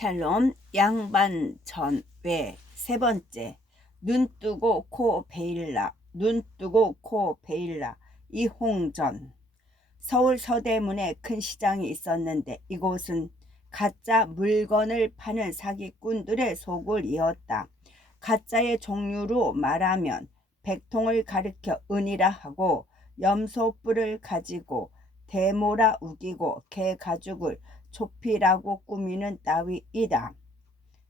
샬롬 양반전외 세 번째. 눈 뜨고 코 베일라. 눈 뜨고 코 베일라. 이홍전. 서울 서대문에 큰 시장이 있었는데 이곳은 가짜 물건을 파는 사기꾼들의 속을 이었다. 가짜의 종류로 말하면 백통을 가리켜 은이라 하고, 염소뿔을 가지고 대모라 우기고 개 가죽을 조피라고 꾸미는 따위이다.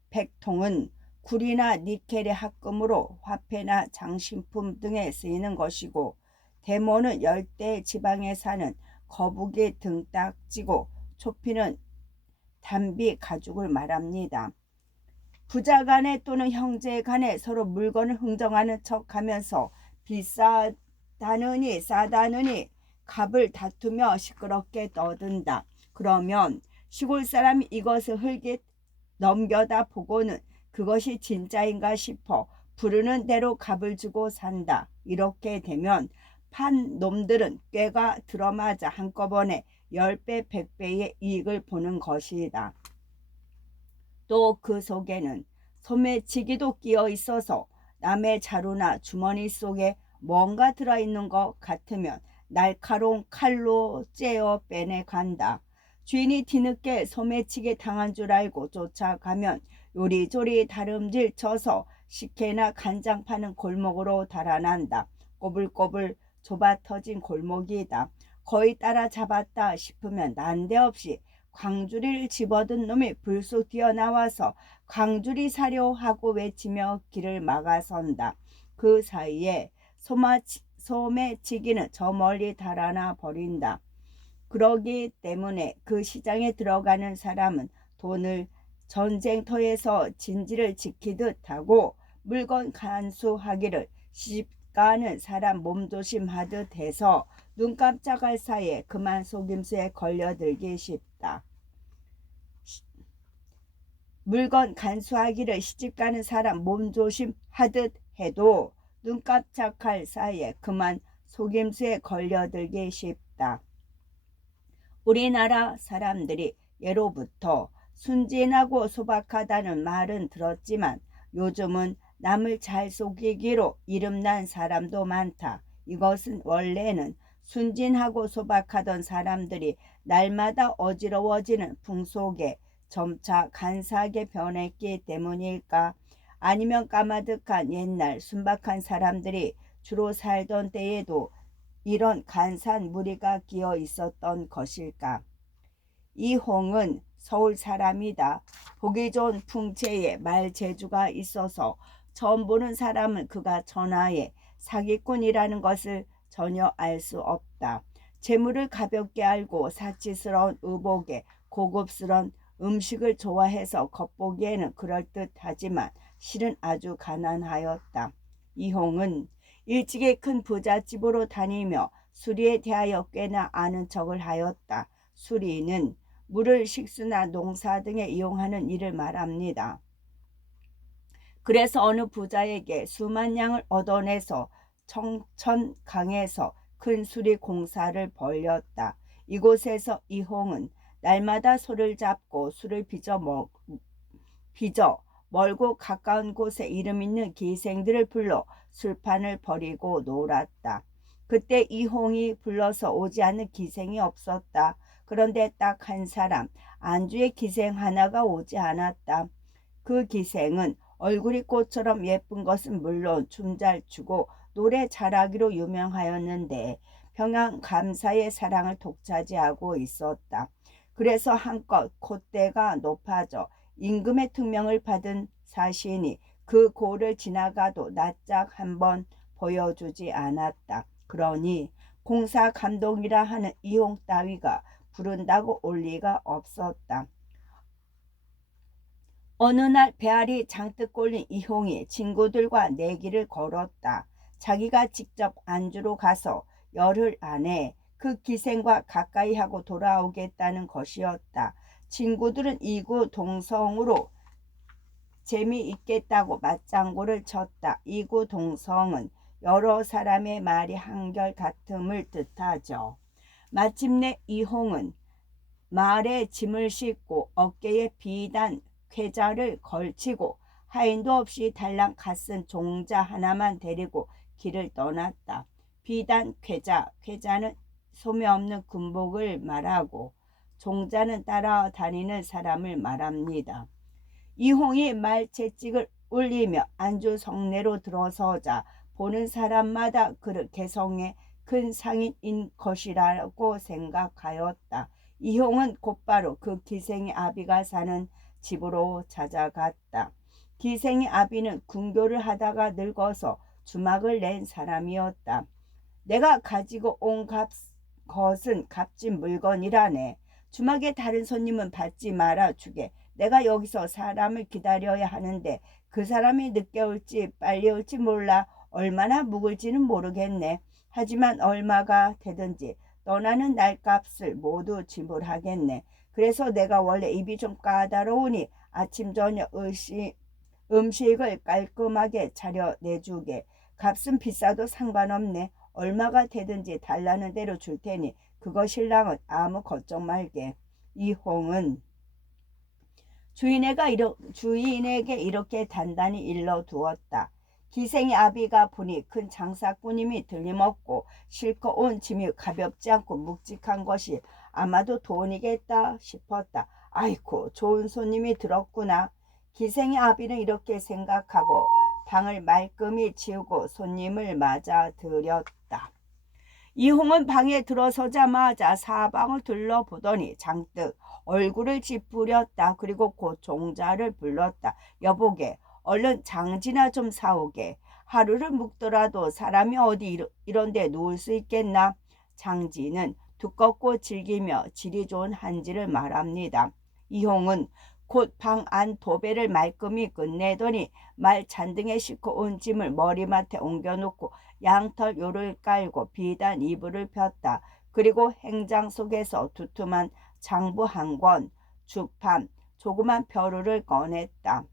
백통은 구리나 니켈의 합금으로 화폐나 장신품 등에 쓰이는 것이고, 대모는 열대 지방에 사는 거북이 등딱지고, 초피는 담비 가죽을 말합니다. 부자간에 또는 형제간에 서로 물건을 흥정하는 척하면서 비싸다느니 싸다느니 값을 다투며 시끄럽게 떠든다. 그러면 시골 사람이 이것을 흘깃 넘겨다 보고는 그것이 진짜인가 싶어 부르는 대로 값을 주고 산다. 이렇게 되면 판 놈들은 꾀가 들어맞아 한꺼번에 10배 100배의 이익을 보는 것이다. 또 그 속에는 소매치기도 끼어 있어서 남의 자루나 주머니 속에 뭔가 들어있는 것 같으면 날카로운 칼로 째어 빼내간다. 주인이 뒤늦게 소매치기 당한 줄 알고 쫓아가면 요리조리 다름질 쳐서 식혜나 간장 파는 골목으로 달아난다. 꼬불꼬불 좁아터진 골목이다. 거의 따라잡았다 싶으면 난데없이 광주리를 집어든 놈이 불쑥 뛰어나와서 광주리 사려 하고 외치며 길을 막아선다. 그 사이에 소매치기는 저 멀리 달아나 버린다. 그러기 때문에 그 시장에 들어가는 사람은 돈을 전쟁터에서 진지를 지키듯 하고, 물건 간수하기를 시집가는 사람 몸조심하듯 해서 눈 깜짝할 사이에 그만 속임수에 걸려들기 쉽다. 물건 간수하기를 시집가는 사람 몸조심하듯 해도 눈 깜짝할 사이에 그만 속임수에 걸려들기 쉽다. 우리나라 사람들이 예로부터 순진하고 소박하다는 말은 들었지만 요즘은 남을 잘 속이기로 이름난 사람도 많다. 이것은 원래는 순진하고 소박하던 사람들이 날마다 어지러워지는 풍속에 점차 간사하게 변했기 때문일까? 아니면 까마득한 옛날 순박한 사람들이 주로 살던 때에도 이런 간사한 무리가 끼어 있었던 것일까? 이홍은 서울 사람이다. 보기 좋은 풍채에 말 재주가 있어서 처음 보는 사람은 그가 전하에 사기꾼이라는 것을 전혀 알 수 없다. 재물을 가볍게 알고 사치스러운 의복에 고급스러운 음식을 좋아해서 겉보기에는 그럴듯하지만 실은 아주 가난하였다. 이홍은 일찍이 큰 부잣집으로 다니며 수리에 대하여 꽤나 아는 척을 하였다. 수리는 물을 식수나 농사 등에 이용하는 일을 말합니다. 그래서 어느 부자에게 수만 양을 얻어내서 청천강에서 큰 수리 공사를 벌였다. 이곳에서 이홍은 날마다 소를 잡고 술을 빚어 멀고 가까운 곳에 이름 있는 기생들을 불러 술판을 벌이고 놀았다. 그때 이홍이 불러서 오지 않는 기생이 없었다. 그런데 딱 한 사람, 안주의 기생 하나가 오지 않았다. 그 기생은 얼굴이 꽃처럼 예쁜 것은 물론 춤 잘 추고 노래 잘하기로 유명하였는데 평양 감사의 사랑을 독차지하고 있었다. 그래서 한껏 콧대가 높아져 임금의 특명을 받은 사신이 그 고를 지나가도 낯짝 한번 보여주지 않았다. 그러니 공사 감독이라 하는 이홍 따위가 부른다고 올 리가 없었다. 어느 날 배알이 장뜩 꼴린 이홍이 친구들과 내기를 걸었다. 자기가 직접 안주로 가서 열흘 안에 그 기생과 가까이 하고 돌아오겠다는 것이었다. 친구들은 이구 동성으로 재미있겠다고 맞장구를 쳤다. 이구 동성은 여러 사람의 말이 한결같음을 뜻하죠. 마침내 이홍은 말에 짐을 싣고 어깨에 비단 쾌자를 걸치고 하인도 없이 달랑 갓쓴 종자 하나만 데리고 길을 떠났다. 비단 쾌자는 소매 없는 군복을 말하고 종자는 따라다니는 사람을 말합니다. 이홍이 말채찍을 울리며 안주 성내로 들어서자 보는 사람마다 그 개성의 큰 상인인 것이라고 생각하였다. 이홍은 곧바로 그 기생의 아비가 사는 집으로 찾아갔다. 기생의 아비는 군교를 하다가 늙어서 주막을 낸 사람이었다. 내가 가지고 온 것은 값진 물건이라네. 주막에 다른 손님은 받지 말아 주게. 내가 여기서 사람을 기다려야 하는데 그 사람이 늦게 올지 빨리 올지 몰라. 얼마나 묵을지는 모르겠네. 하지만 얼마가 되든지 떠나는 날값을 모두 지불하겠네. 그래서 내가 원래 입이 좀 까다로우니 아침 저녁 음식을 깔끔하게 차려내주게. 값은 비싸도 상관없네. 얼마가 되든지 달라는 대로 줄 테니 그거 신랑은 아무 걱정 말게. 이홍은 주인에게 이렇게 단단히 일러두었다. 기생의 아비가 보니 큰 장사꾼임이 틀림없고 실컷 온 짐이 가볍지 않고 묵직한 것이 아마도 돈이겠다 싶었다. 아이고, 좋은 손님이 들었구나. 기생의 아비는 이렇게 생각하고 방을 말끔히 치우고 손님을 맞아들였다. 이홍은 방에 들어서자마자 사방을 둘러보더니 장뜩 얼굴을 찌푸렸다. 그리고 곧 종자를 불렀다. 여보게, 얼른 장지나 좀 사오게. 하루를 묵더라도 사람이 어디 이런 데 누울 수 있겠나. 장지는 두껍고 질기며 질이 좋은 한지를 말합니다. 이홍은 곧 방 안 도배를 말끔히 끝내더니 말 잔등에 싣고 온 짐을 머리맡에 옮겨놓고 양털 요를 깔고 비단 이불을 폈다. 그리고 행장 속에서 두툼한 장부 한 권, 주판, 조그만 벼루를 꺼냈다.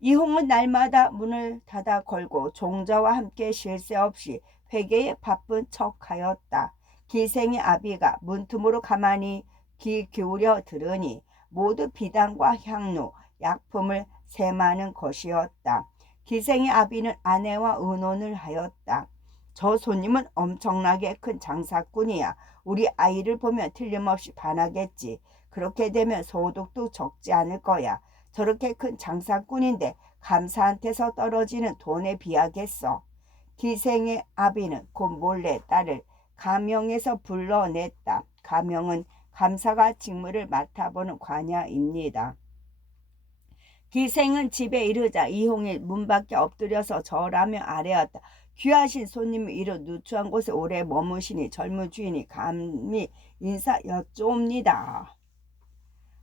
이홍은 날마다 문을 닫아 걸고 종자와 함께 쉴 새 없이 회개에 바쁜 척하였다. 기생의 아비가 문틈으로 가만히 귀 기울여 들으니 모두 비단과 향료, 약품을 세마는 것이었다. 기생의 아비는 아내와 의논을 하였다. 저 손님은 엄청나게 큰 장사꾼이야. 우리 아이를 보면 틀림없이 반하겠지. 그렇게 되면 소득도 적지 않을 거야. 저렇게 큰 장사꾼인데 감사한테서 떨어지는 돈에 비하겠어. 기생의 아비는 곧 몰래 딸을 가명에서 불러냈다. 가명은 감사가 직무를 맡아보는 관야입니다. 기생은 집에 이르자 이홍이 문 밖에 엎드려서 절하며 아뢰었다. 귀하신 손님이 이런 누추한 곳에 오래 머무시니 젊은 주인이 감히 인사 여쭈옵니다.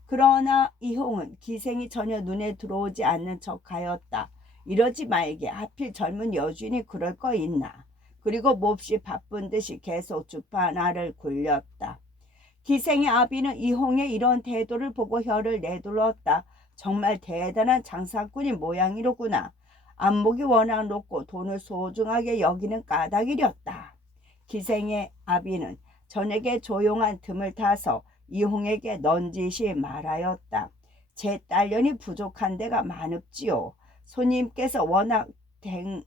그러나 이홍은 기생이 전혀 눈에 들어오지 않는 척하였다. 이러지 말게. 하필 젊은 여주인이 그럴 거 있나. 그리고 몹시 바쁜 듯이 계속 주판알을 굴렸다. 기생의 아비는 이홍의 이런 태도를 보고 혀를 내둘렀다. 정말 대단한 장사꾼인 모양이로구나. 안목이 워낙 높고 돈을 소중하게 여기는 까닭이렸다. 기생의 아비는 저녁에 조용한 틈을 타서 이홍에게 넌지시 말하였다. 제 딸년이 부족한 데가 많읍지요. 손님께서 워낙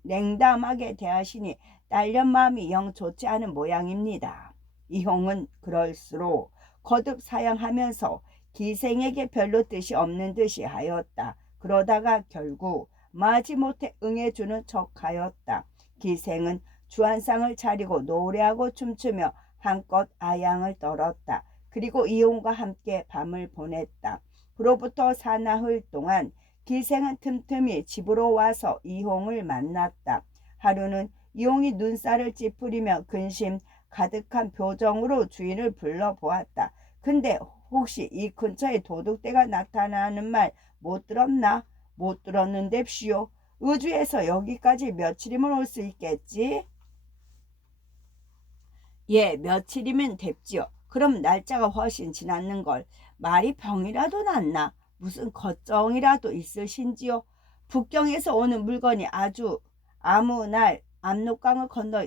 냉담하게 대하시니 딸년 마음이 영 좋지 않은 모양입니다. 이홍은 그럴수록 거듭 사양하면서 기생에게 별로 뜻이 없는 듯이 하였다. 그러다가 결국 마지못해 응해주는 척하였다. 기생은 주한상을 차리고 노래하고 춤추며 한껏 아양을 떨었다. 그리고 이홍과 함께 밤을 보냈다. 그로부터 사나흘 동안 기생은 틈틈이 집으로 와서 이홍을 만났다. 하루는 이홍이 눈살을 찌푸리며 근심 가득한 표정으로 주인을 불러보았다. 근데 혹시 이 근처에 도둑대가 나타나는 말 못 들었나? 못 들었는데쇼. 의주에서 여기까지 며칠이면 올 수 있겠지? 예, 며칠이면 됐지요. 그럼 날짜가 훨씬 지났는걸. 말이 병이라도 났나? 무슨 걱정이라도 있으신지요? 북경에서 오는 물건이 아무 날 압록강을 건너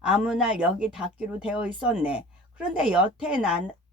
아무 날 여기 닿기로 되어 있었네. 그런데 여태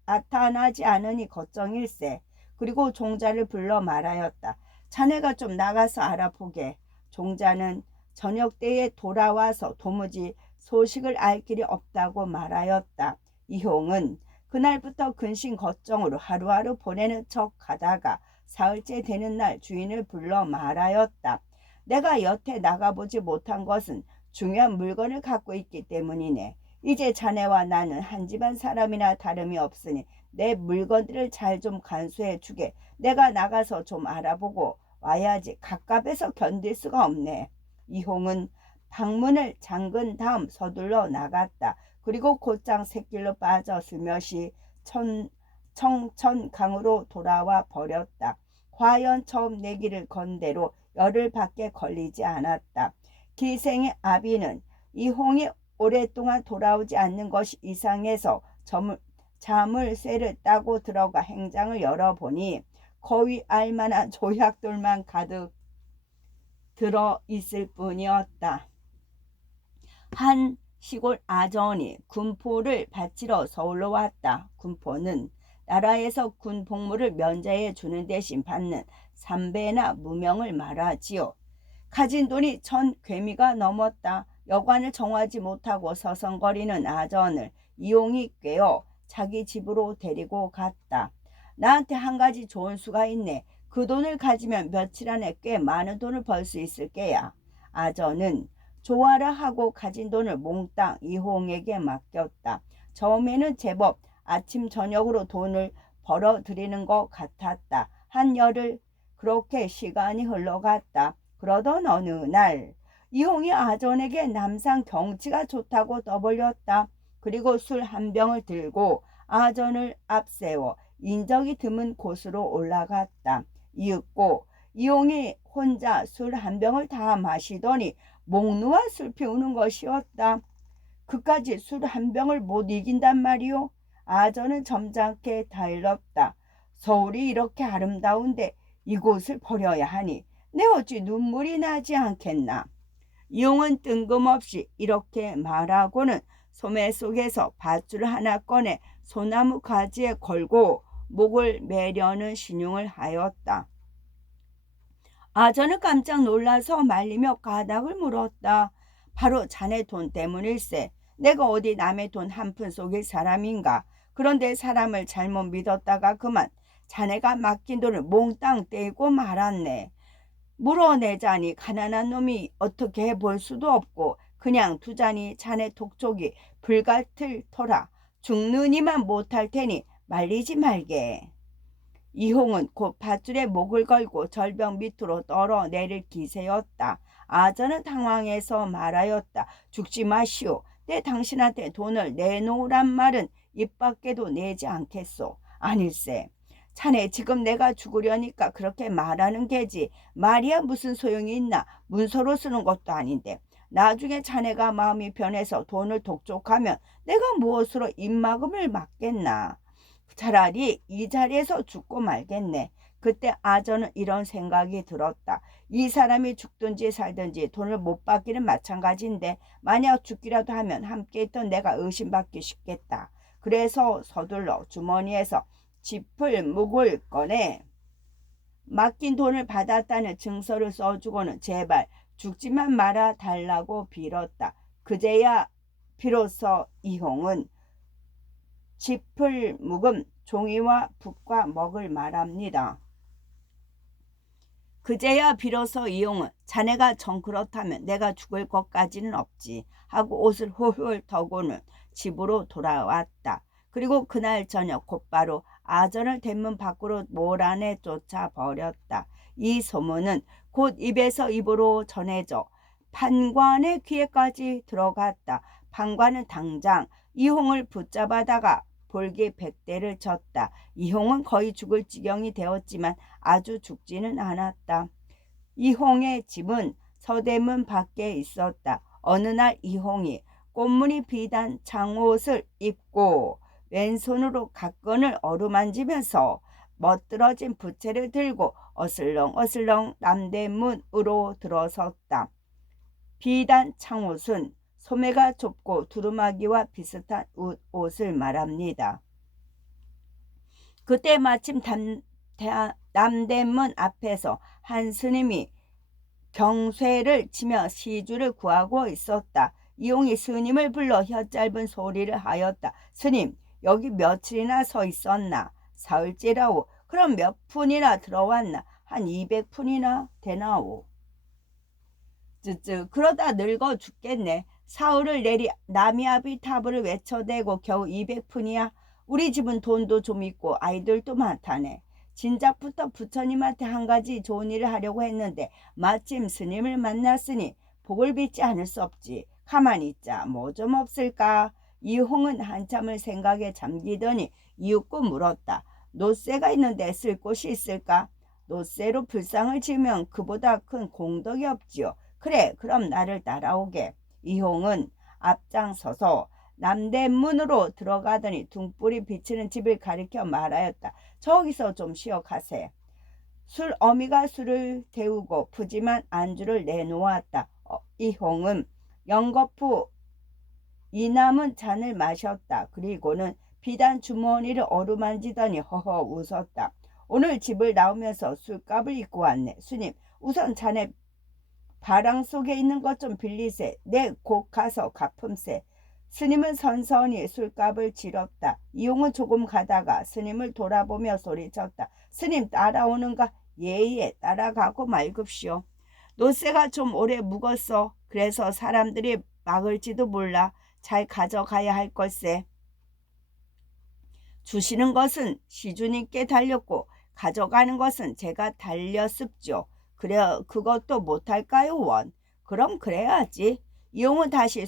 나타나지 않으니 걱정일세. 그리고 종자를 불러 말하였다. 자네가 좀 나가서 알아보게. 종자는 저녁 때에 돌아와서 도무지 소식을 알 길이 없다고 말하였다. 이홍은 그날부터 근심 걱정으로 하루하루 보내는 척 하다가 사흘째 되는 날 주인을 불러 말하였다. 내가 여태 나가보지 못한 것은 중요한 물건을 갖고 있기 때문이네. 이제 자네와 나는 한 집안 사람이나 다름이 없으니 내 물건들을 잘 좀 간수해 주게. 내가 나가서 좀 알아보고 와야지. 갑갑해서 견딜 수가 없네. 이홍은 방문을 잠근 다음 서둘러 나갔다. 그리고 곧장 샛길로 빠져 슬며시 청천강으로 돌아와 버렸다. 과연 처음 내기를 건 대로 열흘밖에 걸리지 않았다. 기생의 아비는 이홍이 오랫동안 돌아오지 않는 것이 이상해서 자물쇠를 따고 들어가 행장을 열어보니 거의 알만한 조약돌만 가득 들어 있을 뿐이었다. 한 시골 아전이 군포를 바치러 서울로 왔다. 군포는 나라에서 군 복무를 면제해 주는 대신 받는 삼배나 무명을 말하지요. 가진 돈이 1,000괴미가 넘었다. 여관을 정하지 못하고 서성거리는 아전을 이용이 꿰어 자기 집으로 데리고 갔다. 나한테 한 가지 좋은 수가 있네. 그 돈을 가지면 며칠 안에 꽤 많은 돈을 벌 수 있을 게야. 아전은 좋아라 하고 가진 돈을 몽땅 이홍에게 맡겼다. 처음에는 제법 아침 저녁으로 돈을 벌어들이는 것 같았다. 한 열흘 그렇게 시간이 흘러갔다. 그러던 어느 날 이홍이 아전에게 남산 경치가 좋다고 떠벌렸다. 그리고 술 한 병을 들고 아전을 앞세워 인적이 드문 곳으로 올라갔다. 이윽고 이홍이 혼자 술 한 병을 다 마시더니 목 놓아 술 피우는 것이었다. 그까지 술 한 병을 못 이긴단 말이오. 아전은 점잖게 달렸다. 서울이 이렇게 아름다운데 이곳을 버려야 하니 내 어찌 눈물이 나지 않겠나. 이용은 뜬금없이 이렇게 말하고는 소매 속에서 밧줄 하나 꺼내 소나무 가지에 걸고 목을 매려는 신용을 하였다. 아전은 깜짝 놀라서 말리며 가닥을 물었다. 바로 자네 돈 때문일세. 내가 어디 남의 돈 한 푼 속일 사람인가. 그런데 사람을 잘못 믿었다가 그만 자네가 맡긴 돈을 몽땅 떼고 말았네. 물어내자니 가난한 놈이 어떻게 해볼 수도 없고 그냥 두자니 자네 톡촉이 불같을 터라. 죽느니만 못할 테니 말리지 말게. 이홍은 곧 밧줄에 목을 걸고 절벽 밑으로 떨어내릴 기세였다. 아전은 당황해서 말하였다. 죽지 마시오. 내 당신한테 돈을 내놓으란 말은 입 밖에도 내지 않겠소. 아닐세. 자네 지금 내가 죽으려니까 그렇게 말하는 게지. 말이야 무슨 소용이 있나. 문서로 쓰는 것도 아닌데. 나중에 자네가 마음이 변해서 돈을 독촉하면 내가 무엇으로 입막음을 막겠나. 차라리 이 자리에서 죽고 말겠네. 그때 아전은 이런 생각이 들었다. 이 사람이 죽든지 살든지 돈을 못 받기는 마찬가지인데 만약 죽기라도 하면 함께 있던 내가 의심받기 쉽겠다. 그래서 서둘러 주머니에서 지풀 묵을 꺼내 맡긴 돈을 받았다는 증서를 써주고는 제발 죽지만 말아 달라고 빌었다. 그제야 비로소 이홍은 지풀 묵은 종이와 붓과 먹을 말합니다. 그제야 비로소 이용은 자네가 정 그렇다면 내가 죽을 것까지는 없지 하고 옷을 훌훌 털고는 집으로 돌아왔다. 그리고 그날 저녁 곧바로 아전을 대문 밖으로 몰아내 쫓아버렸다. 이 소문은 곧 입에서 입으로 전해져 판관의 귀에까지 들어갔다. 판관은 당장 이홍을 붙잡아다가 볼기 100대를 쳤다. 이홍은 거의 죽을 지경이 되었지만 아주 죽지는 않았다. 이홍의 집은 서대문 밖에 있었다. 어느 날 이홍이 꽃무늬 비단 장옷을 입고 왼손으로 각건을 어루만지면서 멋들어진 부채를 들고 어슬렁어슬렁 남대문으로 들어섰다. 비단 창옷은 소매가 좁고 두루마기와 비슷한 옷을 말합니다. 그때 마침 남대문 앞에서 한 스님이 경쇠를 치며 시주를 구하고 있었다. 이용이 스님을 불러 혀짧은 소리를 하였다. 스님, 여기 며칠이나 서 있었나? 사흘째라오. 그럼 몇 푼이나 들어왔나? 한 200푼이나 되나오. 쯔쯔, 그러다 늙어 죽겠네. 사흘을 내리 나미아비타불을 외쳐대고 겨우 200푼이야. 우리 집은 돈도 좀 있고 아이들도 많다네. 진작부터 부처님한테 한 가지 좋은 일을 하려고 했는데 마침 스님을 만났으니 복을 빚지 않을 수 없지. 가만히 있자. 뭐 좀 없을까? 이홍은 한참을 생각에 잠기더니 이윽고 물었다. 노쇠가 있는데 쓸 곳이 있을까? 노쇠로 불상을 지으면 그보다 큰 공덕이 없지요. 그래, 그럼 나를 따라오게. 이홍은 앞장서서 남대문으로 들어가더니 등불이 비치는 집을 가리켜 말하였다. 저기서 좀 쉬어 가세. 어미가 술을 데우고 푸짐한 안주를 내놓았다. 이홍은 연거푸 이 남은 잔을 마셨다. 그리고는 비단 주머니를 어루만지더니 허허 웃었다. 오늘 집을 나오면서 술값을 잊고 왔네. 스님, 우선 자네 바랑 속에 있는 것 좀 빌리세. 내 곧 가서 갚음세. 스님은 선선히 술값을 치렀다. 이용은 조금 가다가 스님을 돌아보며 소리쳤다. 스님 따라오는가? 예예, 따라가고 말급시오. 노쇠가 좀 오래 묵었어. 그래서 사람들이 막을지도 몰라. 잘 가져가야 할 걸세. 주시는 것은 시주님께 달렸고 가져가는 것은 제가 달렸습죠. 그래, 그것도 못할까요, 원? 그럼 그래야지. 이용은 다시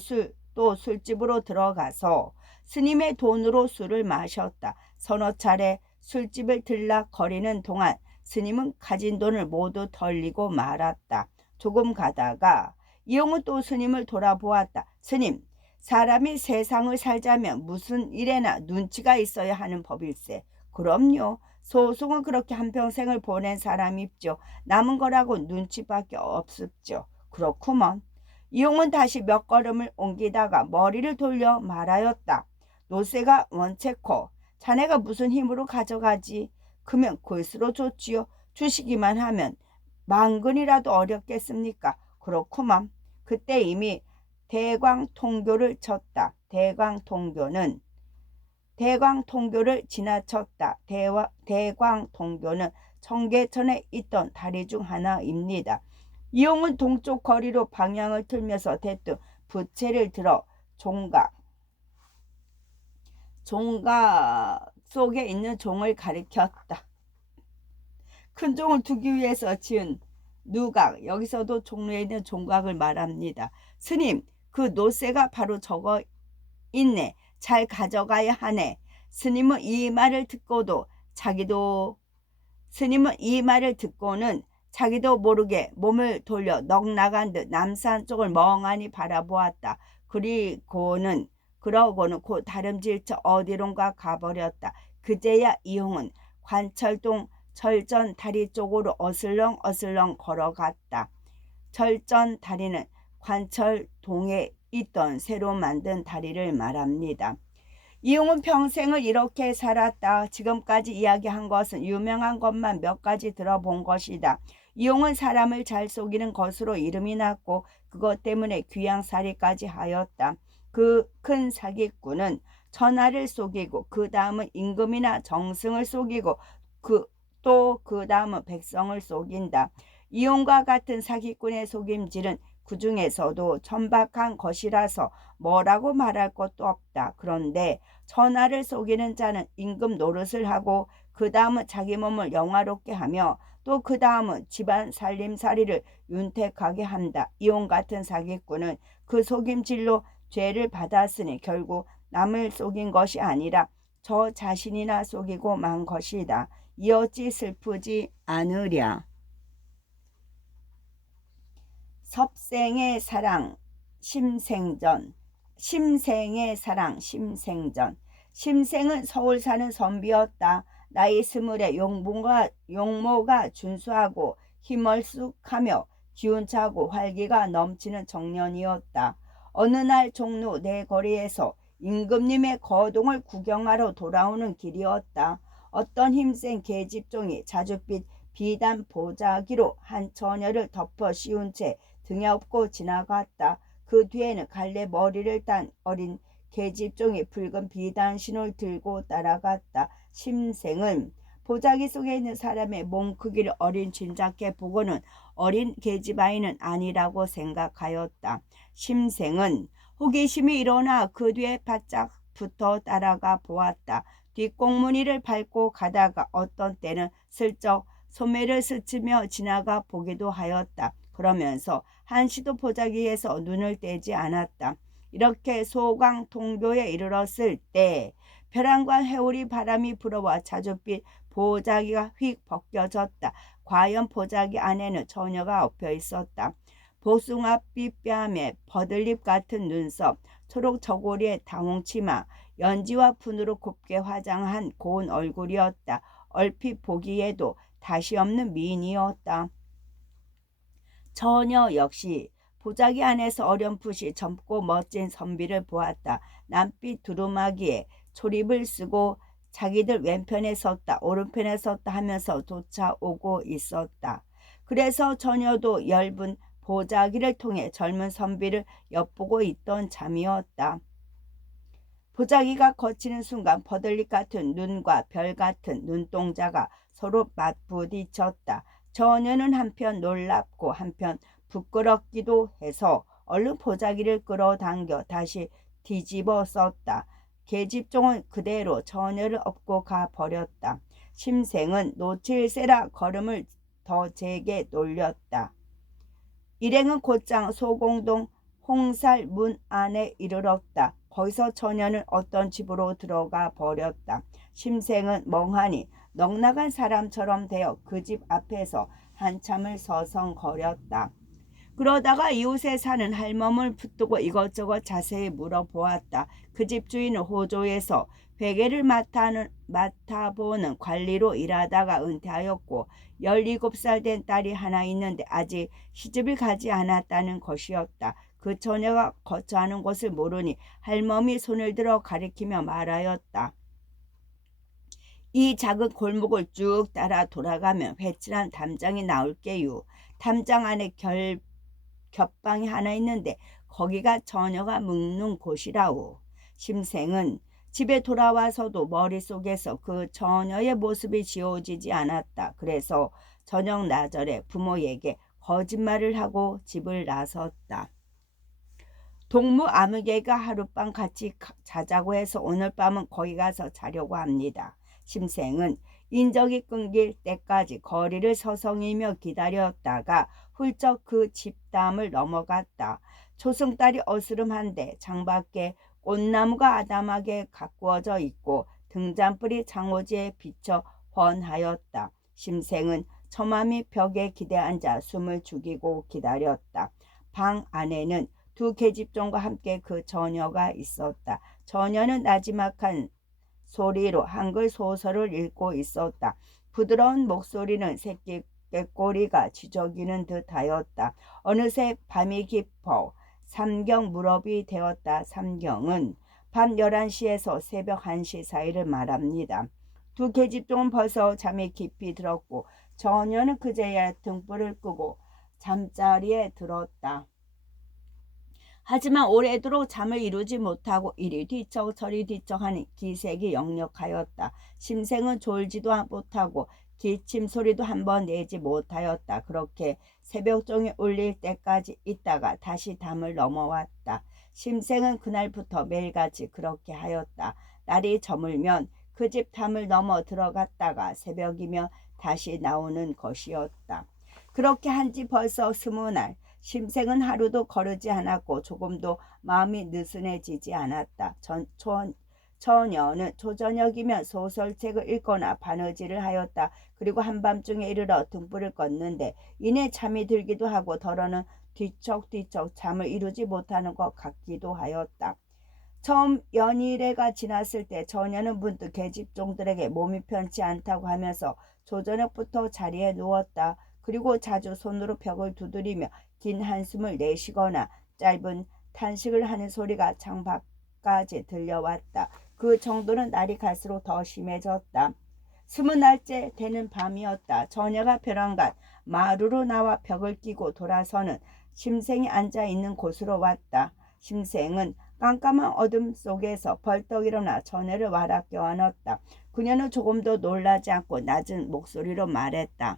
또 술집으로 들어가서 스님의 돈으로 술을 마셨다. 서너 차례 술집을 들락거리는 동안 스님은 가진 돈을 모두 털리고 말았다. 조금 가다가 이용은 또 스님을 돌아보았다. 스님, 사람이 세상을 살자면 무슨 일에나 눈치가 있어야 하는 법일세. 그럼요. 소송은 그렇게 한평생을 보낸 사람이 있죠. 남은 거라고 눈치밖에 없었죠. 그렇구먼. 이용은 다시 몇 걸음을 옮기다가 머리를 돌려 말하였다. 노쇠가 원체코. 자네가 무슨 힘으로 가져가지? 크면 골수로 좋지요. 주시기만 하면 만근이라도 어렵겠습니까? 그렇구먼. 그때 이미 대광통교를 쳤다. 대광통교를 지나쳤다. 대광통교는 청계천에 있던 다리 중 하나입니다. 이용은 동쪽 거리로 방향을 틀면서 대뜸 부채를 들어 종각 속에 있는 종을 가리켰다. 큰 종을 두기 위해서 지은 누각, 여기서도 종로에 있는 종각을 말합니다. 스님, 그 노쇠가 바로 저거 있네. 잘 가져가야 하네. 스님은 이 말을 듣고는 자기도 모르게 몸을 돌려 넋 나간 듯 남산 쪽을 멍하니 바라보았다. 그러고는 곧 다름질 쳐 어디론가 가버렸다. 그제야 이용은 관철동 철전 다리 쪽으로 어슬렁어슬렁 걸어갔다. 철전 다리는 관철동에 있던 새로 만든 다리를 말합니다. 이용은 평생을 이렇게 살았다. 지금까지 이야기한 것은 유명한 것만 몇 가지 들어본 것이다. 이용은 사람을 잘 속이는 것으로 이름이 났고 그것 때문에 귀양살이까지 하였다. 그 큰 사기꾼은 천하를 속이고 그 다음은 임금이나 정승을 속이고 또 그 다음은 백성을 속인다. 이용과 같은 사기꾼의 속임질은 그 중에서도 천박한 것이라서 뭐라고 말할 것도 없다. 그런데 천하를 속이는 자는 임금 노릇을 하고 그 다음은 자기 몸을 영화롭게 하며 또 그 다음은 집안 살림살이를 윤택하게 한다. 이용 같은 사기꾼은 그 속임질로 죄를 받았으니 결국 남을 속인 것이 아니라 저 자신이나 속이고 만 것이다. 이 어찌 슬프지 않으랴. 섭생의 사랑 심생전. 심생의 사랑 심생전. 심생은 서울 사는 선비였다. 나이 20에 용모가 준수하고 힘얼쑥하며 기운차고 활기가 넘치는 청년이었다. 어느 날 종로 내 거리에서 임금님의 거동을 구경하러 돌아오는 길이었다. 어떤 힘센 계집종이 자줏빛 비단 보자기로 한 처녀를 덮어 씌운 채 등에 업고 지나갔다. 그 뒤에는 갈래 머리를 딴 어린 계집종이 붉은 비단신을 들고 따라갔다. 심생은 보자기 속에 있는 사람의 몸 크기를 어린 짐작해 보고는 어린 계집아이는 아니라고 생각하였다. 심생은 호기심이 일어나 그 뒤에 바짝 붙어 따라가 보았다. 뒷꽁무니를 밟고 가다가 어떤 때는 슬쩍 소매를 스치며 지나가 보기도 하였다. 그러면서 한시도 보자기에서 눈을 떼지 않았다. 이렇게 소강통교에 이르렀을 때 벼랑과 해오리 바람이 불어와 자줏빛 보자기가 휙 벗겨졌다. 과연 보자기 안에는 처녀가 엎여 있었다. 보숭아빛 뺨에 버들잎 같은 눈썹, 초록 저고리에 다홍치마, 연지와 푼으로 곱게 화장한 고운 얼굴이었다. 얼핏 보기에도 다시 없는 미인이었다. 처녀 역시 보자기 안에서 어렴풋이 젊고 멋진 선비를 보았다. 남빛 두루마기에 초립을 쓰고 자기들 왼편에 섰다 오른편에 섰다 하면서 쫓아오고 있었다. 그래서 처녀도 엷은 보자기를 통해 젊은 선비를 엿보고 있던 참이었다. 보자기가 거치는 순간 버들잎 같은 눈과 별 같은 눈동자가 서로 맞부딪혔다. 처녀는 한편 놀랍고 한편 부끄럽기도 해서 얼른 보자기를 끌어당겨 다시 뒤집어 썼다. 계집종은 그대로 처녀를 업고 가 버렸다. 심생은 놓칠세라 걸음을 더 제게 놀렸다. 일행은 곧장 소공동 홍살 문 안에 이르렀다. 거기서 처녀는 어떤 집으로 들어가 버렸다. 심생은 멍하니 넉나간 사람처럼 되어 그 집 앞에서 한참을 서성거렸다. 그러다가 이웃에 사는 할멈을 붙들고 이것저것 자세히 물어보았다. 그 집 주인은 호조에서 회계를 맡아보는 관리로 일하다가 은퇴하였고 17살 된 딸이 하나 있는데 아직 시집을 가지 않았다는 것이었다. 그 처녀가 거처하는 곳을 모르니 할멈이 손을 들어 가리키며 말하였다. 이 작은 골목을 쭉 따라 돌아가면 회칠한 담장이 나올게요. 담장 안에 겹방이 하나 있는데 거기가 처녀가 묵는 곳이라오. 심생은 집에 돌아와서도 머릿속에서 그 처녀의 모습이 지워지지 않았다. 그래서 저녁 나절에 부모에게 거짓말을 하고 집을 나섰다. 동무 아무개가 하룻밤 같이 자자고 해서 오늘 밤은 거기 가서 자려고 합니다. 심생은 인적이 끊길 때까지 거리를 서성이며 기다렸다가 훌쩍 그 집담을 넘어갔다. 초승달이 어스름한데 창밖에 꽃나무가 아담하게 가꾸어져 있고 등잔불이 장호지에 비쳐 훤하였다. 심생은 처마미 벽에 기대앉아 숨을 죽이고 기다렸다. 방 안에는 두 계집종과 함께 그 처녀가 있었다. 처녀는 나지막한 소리로 한글 소설을 읽고 있었다. 부드러운 목소리는 새끼 꾀꼬리가 지저귀는 듯하였다. 어느새 밤이 깊어 삼경 무렵이 되었다. 삼경은 밤 11시에서 새벽 1시 사이를 말합니다. 두 계집종은 벌써 잠이 깊이 들었고 처녀는 그제야 등불을 끄고 잠자리에 들었다. 하지만 오래도록 잠을 이루지 못하고 이리 뒤척 저리 뒤척 하는 기색이 역력하였다. 심생은 졸지도 못하고 기침 소리도 한번 내지 못하였다. 그렇게 새벽종이 울릴 때까지 있다가 다시 담을 넘어왔다. 심생은 그날부터 매일같이 그렇게 하였다. 날이 저물면 그 집 담을 넘어 들어갔다가 새벽이면 다시 나오는 것이었다. 그렇게 한 지 벌써 20날. 심생은 하루도 거르지 않았고 조금도 마음이 느슨해지지 않았다. 처녀는 초저녁이면 소설책을 읽거나 바느질을 하였다. 그리고 한밤중에 이르러 등불을 껐는데 이내 잠이 들기도 하고 더러는 뒤척뒤척 잠을 이루지 못하는 것 같기도 하였다. 처음 연일회가 지났을 때 처녀는 문득 계집종들에게 몸이 편치 않다고 하면서 조저녁부터 자리에 누웠다. 그리고 자주 손으로 벽을 두드리며 긴 한숨을 내쉬거나 짧은 탄식을 하는 소리가 창밖까지 들려왔다. 그 정도는 날이 갈수록 더 심해졌다. 20날째 되는 밤이었다. 처녀가 벼랑간 마루로 나와 벽을 끼고 돌아서는 심생이 앉아있는 곳으로 왔다. 심생은 깜깜한 어둠 속에서 벌떡 일어나 처녀를 와락 껴안았다. 그녀는 조금도 놀라지 않고 낮은 목소리로 말했다.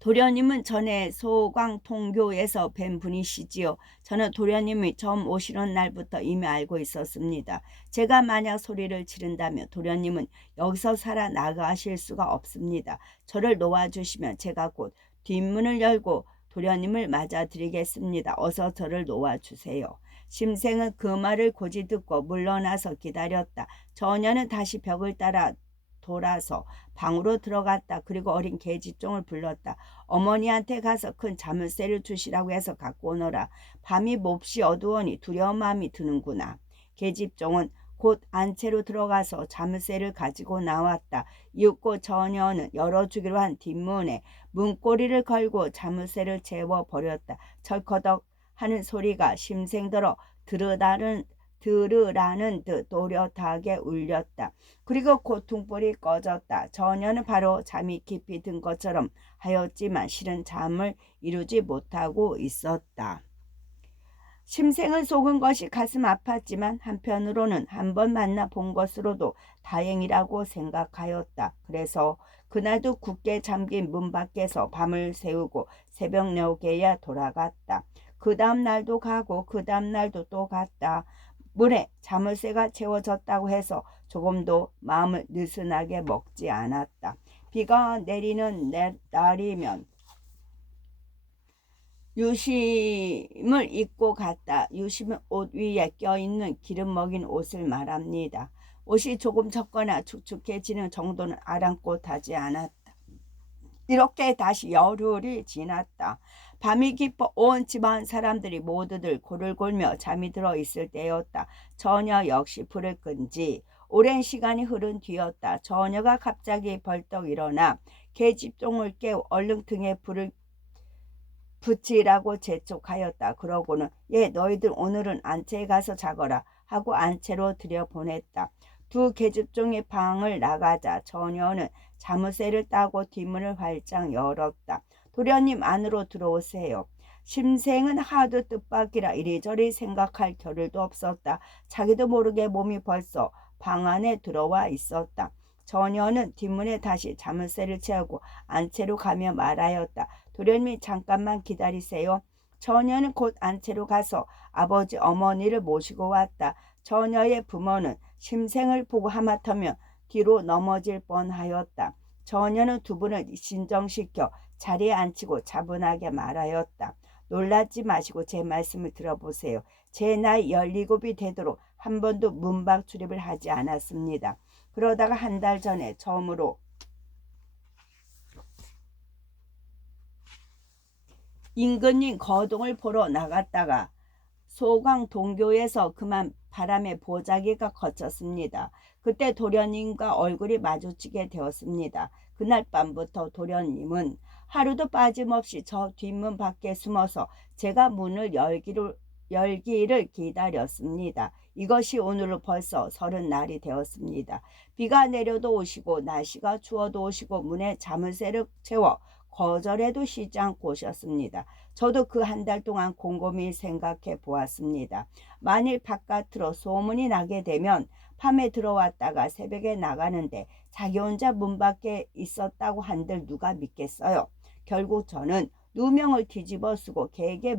도련님은 전에 소광통교에서 뵌 분이시지요. 저는 도련님이 처음 오시는 날부터 이미 알고 있었습니다. 제가 만약 소리를 지른다면 도련님은 여기서 살아나가실 수가 없습니다. 저를 놓아주시면 제가 곧 뒷문을 열고 도련님을 맞아드리겠습니다. 어서 저를 놓아주세요. 심생은 그 말을 고지 듣고 물러나서 기다렸다. 처녀는 다시 벽을 따라 돌아서 방으로 들어갔다. 그리고 어린 계집종을 불렀다. 어머니한테 가서 큰 자물쇠를 주시라고 해서 갖고 오너라. 밤이 몹시 어두우니 두려운 마음이 드는구나. 계집종은 곧 안채로 들어가서 자물쇠를 가지고 나왔다. 이윽고 처녀는 열어주기로 한 뒷문에 문고리를 걸고 자물쇠를 재워버렸다. 철커덕 하는 소리가 심생들어 들으라는 듯 또렷하게 울렸다. 그리고 고퉁불이 꺼졌다. 처녀는 바로 잠이 깊이 든 것처럼 하였지만 실은 잠을 이루지 못하고 있었다. 심생은 속은 것이 가슴 아팠지만 한편으로는 한번 만나 본 것으로도 다행이라고 생각하였다. 그래서 그날도 굳게 잠긴 문 밖에서 밤을 새우고 새벽 4개야 돌아갔다. 그 다음 날도 가고 그 다음 날도 또 갔다. 문에 자물쇠가 채워졌다고 해서 조금도 마음을 느슨하게 먹지 않았다. 비가 내리는 날이면 유심을 입고 갔다. 유심은 옷 위에 껴있는 기름 먹인 옷을 말합니다. 옷이 조금 젖거나 축축해지는 정도는 아랑곳하지 않았다. 이렇게 다시 열흘이 지났다. 밤이 깊어 온 집안 사람들이 모두들 골을 골며 잠이 들어 있을 때였다. 처녀 역시 불을 끈지 오랜 시간이 흐른 뒤였다. 처녀가 갑자기 벌떡 일어나 계집종을 깨워 얼른 등에 불을 붙이라고 재촉하였다. 그러고는 너희들 오늘은 안채에 가서 자거라 하고 안채로 들여보냈다. 두 계집종의 방을 나가자 처녀는 자물쇠를 따고 뒷문을 활짝 열었다. 도련님 안으로 들어오세요. 심생은 하도 뜻밖이라 이리저리 생각할 겨를도 없었다. 자기도 모르게 몸이 벌써 방 안에 들어와 있었다. 처녀는 뒷문에 다시 자물쇠를 채우고 안채로 가며 말하였다. 도련님 잠깐만 기다리세요. 처녀는 곧 안채로 가서 아버지 어머니를 모시고 왔다. 처녀의 부모는 심생을 보고 하마터면 뒤로 넘어질 뻔하였다. 처녀는 두 분을 진정시켜 자리에 앉히고 차분하게 말하였다. 놀라지 마시고 제 말씀을 들어보세요. 제 나이 17이 되도록 한 번도 문밖 출입을 하지 않았습니다. 그러다가 한 달 전에 처음으로 임금님 거동을 보러 나갔다가 소광동교에서 그만 바람에 보자기가 거쳤습니다. 그때 도련님과 얼굴이 마주치게 되었습니다. 그날 밤부터 도련님은 하루도 빠짐없이 저 뒷문 밖에 숨어서 제가 문을 열기를 기다렸습니다. 이것이 오늘로 벌써 30날이 되었습니다. 비가 내려도 오시고 날씨가 추워도 오시고 문에 자물쇠를 채워 거절해도 쉬지 않고 오셨습니다. 저도 그 한 달 동안 곰곰이 생각해 보았습니다. 만일 바깥으로 소문이 나게 되면 밤에 들어왔다가 새벽에 나가는데 자기 혼자 문 밖에 있었다고 한들 누가 믿겠어요. 결국 저는 누명을 뒤집어 쓰고 계획에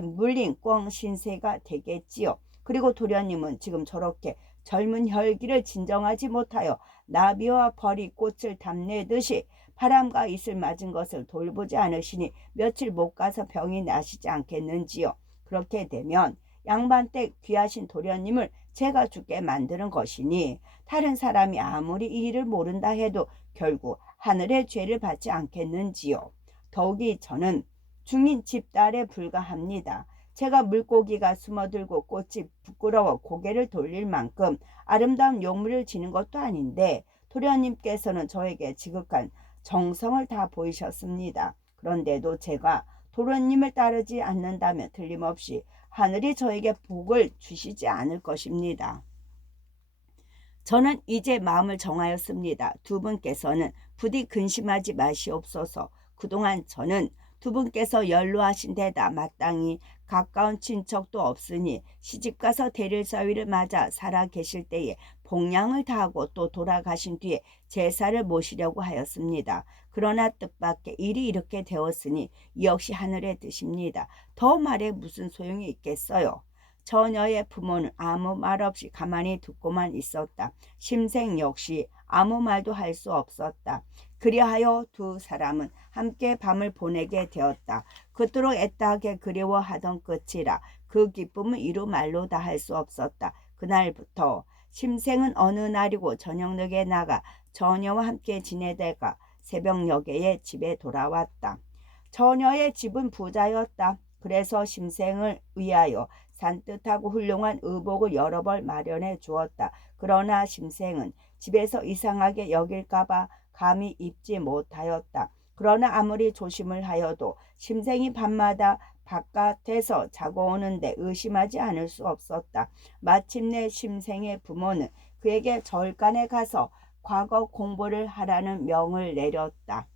물린 꿩 신세가 되겠지요. 그리고 도련님은 지금 저렇게 젊은 혈기를 진정하지 못하여 나비와 벌이 꽃을 담내듯이 바람과 이슬 맞은 것을 돌보지 않으시니 며칠 못 가서 병이 나시지 않겠는지요. 그렇게 되면 양반댁 귀하신 도련님을 제가 죽게 만드는 것이니 다른 사람이 아무리 이 일을 모른다 해도 결국 하늘의 죄를 받지 않겠는지요. 더욱이 저는 중인 집딸에 불과합니다. 제가 물고기가 숨어들고 꽃이 부끄러워 고개를 돌릴 만큼 아름다운 용물을 지는 것도 아닌데 도련님께서는 저에게 지극한 정성을 다 보이셨습니다. 그런데도 제가 도련님을 따르지 않는다면 틀림없이 하늘이 저에게 복을 주시지 않을 것입니다. 저는 이제 마음을 정하였습니다. 두 분께서는 부디 근심하지 마시옵소서. 그동안 저는 두 분께서 연로하신 데다 마땅히 가까운 친척도 없으니 시집가서 대릴사위를 맞아 살아 계실 때에 복량을 다하고 또 돌아가신 뒤에 제사를 모시려고 하였습니다. 그러나 뜻밖의 일이 이렇게 되었으니 역시 하늘의 뜻입니다. 더 말해 무슨 소용이 있겠어요. 처녀의 부모는 아무 말 없이 가만히 듣고만 있었다. 심생 역시 아무 말도 할 수 없었다. 그리하여 두 사람은 함께 밤을 보내게 되었다. 그토록 애타게 그리워하던 끝이라 그 기쁨은 이루 말로 다 할 수 없었다. 그날부터 심생은 어느 날이고 저녁녘에 나가 처녀와 함께 지내다가 새벽녘에 집에 돌아왔다. 처녀의 집은 부자였다. 그래서 심생을 위하여 산뜻하고 훌륭한 의복을 여러 벌 마련해 주었다. 그러나 심생은 집에서 이상하게 여길까봐 감히 입지 못하였다. 그러나 아무리 조심을 하여도 심생이 밤마다 바깥에서 자고 오는데 의심하지 않을 수 없었다. 마침내 심생의 부모는 그에게 절간에 가서 과거 공부를 하라는 명을 내렸다.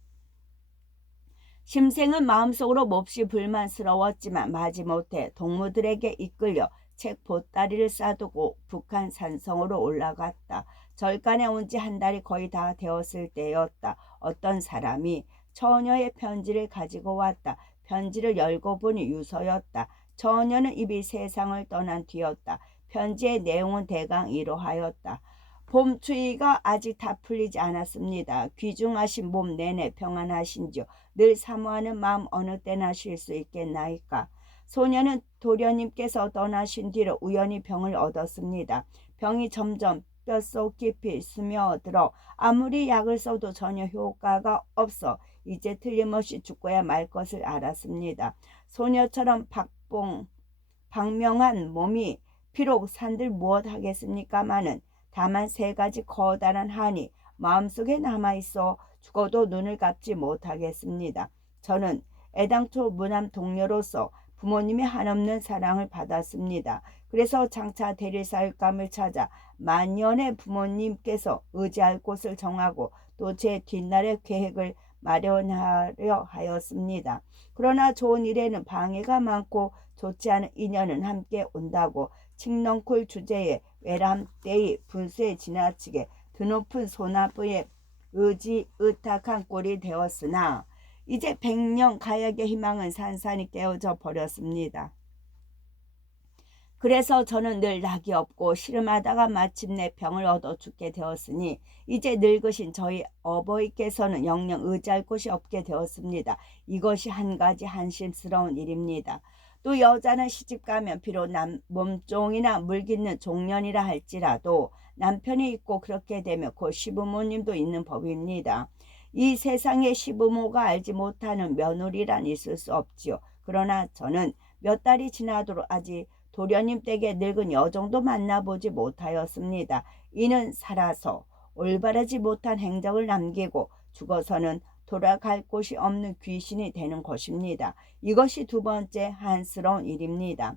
심생은 마음속으로 몹시 불만스러웠지만 마지못해 동무들에게 이끌려 책 보따리를 싸두고 북한 산성으로 올라갔다. 절간에 온 지 한 달이 거의 다 되었을 때였다. 어떤 사람이 처녀의 편지를 가지고 왔다. 편지를 열고 보니 유서였다. 처녀는 이미 세상을 떠난 뒤였다. 편지의 내용은 대강 이러하였다. 봄 추위가 아직 다 풀리지 않았습니다. 귀중하신 몸 내내 평안하신지요. 늘 사모하는 마음 어느 때나 쉴 수 있겠나이까. 소녀는 도련님께서 떠나신 뒤로 우연히 병을 얻었습니다. 병이 점점 뼛속 깊이 스며들어 아무리 약을 써도 전혀 효과가 없어 이제 틀림없이 죽고야 말 것을 알았습니다. 소녀처럼 박명한 몸이 비록 산들 무엇 하겠습니까마는 다만 세 가지 커다란 한이 마음속에 남아있어 죽어도 눈을 감지 못하겠습니다. 저는 애당초 무남 동료로서 부모님의 한없는 사랑을 받았습니다. 그래서 장차 대리사육감을 찾아 만년의 부모님께서 의지할 곳을 정하고 또 제 뒷날의 계획을 마련하려 하였습니다. 그러나 좋은 일에는 방해가 많고 좋지 않은 인연은 함께 온다고 칡넝쿨 주제에 외람되이 분수에 지나치게 드높은 소나무에 의지의탁한 꼴이 되었으나 이제 100년 가역의 희망은 산산이 깨어져 버렸습니다. 그래서 저는 늘 낙이 없고 씨름하다가 마침내 병을 얻어 죽게 되었으니 이제 늙으신 저희 어버이께서는 영영 의지할 곳이 없게 되었습니다. 이것이 한 가지 한심스러운 일입니다. 또 여자는 시집가면 비록 몸종이나 물깃는 종년이라 할지라도 남편이 있고 그렇게 되면 곧 시부모님도 있는 법입니다. 이 세상에 시부모가 알지 못하는 며느리란 있을 수 없지요. 그러나 저는 몇 달이 지나도록 아직 도련님 댁에 늙은 여종도 만나보지 못하였습니다. 이는 살아서 올바르지 못한 행적을 남기고 죽어서는 돌아갈 곳이 없는 귀신이 되는 것입니다. 이것이 두 번째 한스러운 일입니다.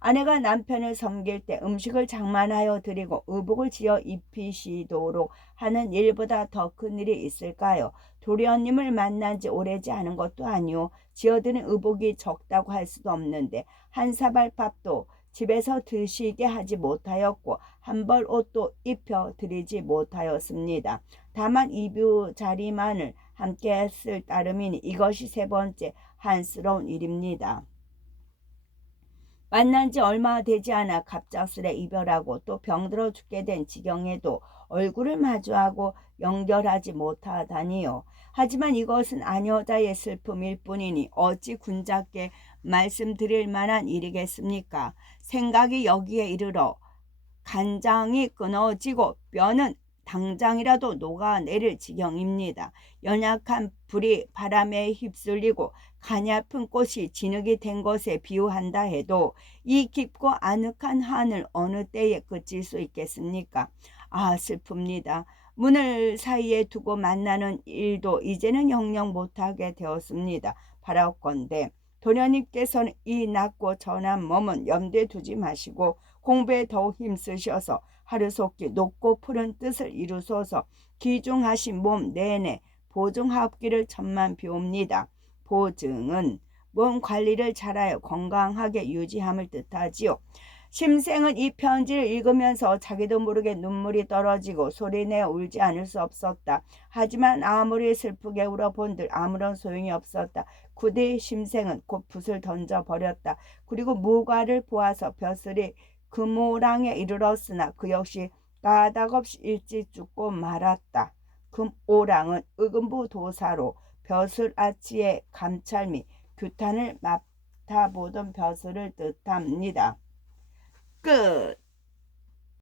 아내가 남편을 섬길 때 음식을 장만하여 드리고 의복을 지어 입히시도록 하는 일보다 더 큰 일이 있을까요? 도련님을 만난 지 오래지 않은 것도 아니오. 지어드는 의복이 적다고 할 수도 없는데 한 사발 밥도 집에서 드시게 하지 못하였고 한 벌 옷도 입혀 드리지 못하였습니다. 다만 이부자리만을 함께 했을 따름이니 이것이 세 번째 한스러운 일입니다. 만난 지 얼마 되지 않아 갑작스레 이별하고 또 병들어 죽게 된 지경에도 얼굴을 마주하고 연결하지 못하다니요. 하지만 이것은 아녀자의 슬픔일 뿐이니 어찌 군자께 말씀드릴 만한 일이겠습니까? 생각이 여기에 이르러 간장이 끊어지고 뼈는 당장이라도 녹아내릴 지경입니다. 연약한 불이 바람에 휩쓸리고 가냘픈 꽃이 진흙이 된 것에 비유한다 해도 이 깊고 아늑한 한을 어느 때에 그칠 수 있겠습니까? 아, 슬픕니다. 문을 사이에 두고 만나는 일도 이제는 영영 못하게 되었습니다. 바라건대 도련님께서는 이 낮고 전한 몸은 염두에 두지 마시고 공부에 더욱 힘쓰셔서 하루속히 높고 푸른 뜻을 이루소서. 귀중하신 몸 내내 보증하옵기를 천만 비옵니다. 보증은 몸 관리를 잘하여 건강하게 유지함을 뜻하지요. 심생은 이 편지를 읽으면서 자기도 모르게 눈물이 떨어지고 소리내어 울지 않을 수 없었다. 하지만 아무리 슬프게 울어본들 아무런 소용이 없었다. 굳이 심생은 곧 붓을 던져버렸다. 그리고 무과를 보아서 벼슬이 금오랑에 이르렀으나 그 역시 까닭없이 일찍 죽고 말았다. 금오랑은 의금부도사로 벼슬아치의 감찰 및 규탄을 맡아보던 벼슬을 뜻합니다. 끝.